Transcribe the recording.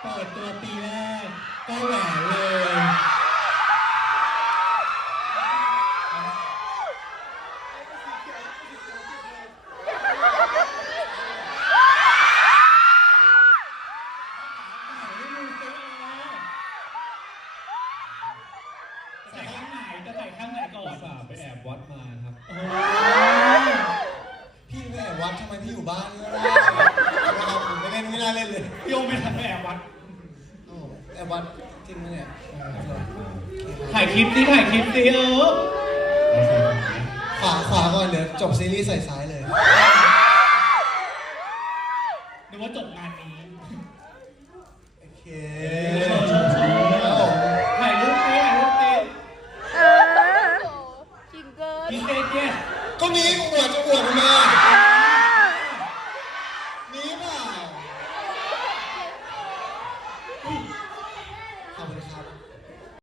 เปิดตัวปีแรกก็หวานเลยใส่ข้างไหนจะใส่ข้างไหนก่อนไปแอบวัดมาครับ พี่แม่วัดทำไมพี่อยู่บ้านก็ได้ พี่โอไม่ทำให้แอบวัดโอ้แอบวัดจริงไหมเนี่ยถ่ายคลิปดิถ่ายคลิปดิเออขวาขวาก่อนเดี๋ยวจบซีรีส์ใส่ซ้ายเลยนึกว่าจบงานนี้โอเคครับผมถ่ายรูปดิถ่ายรูปดิจริงเกินพี่เต้เย้ก็มีอวดจะอวดทำไม ขอบคุณครับ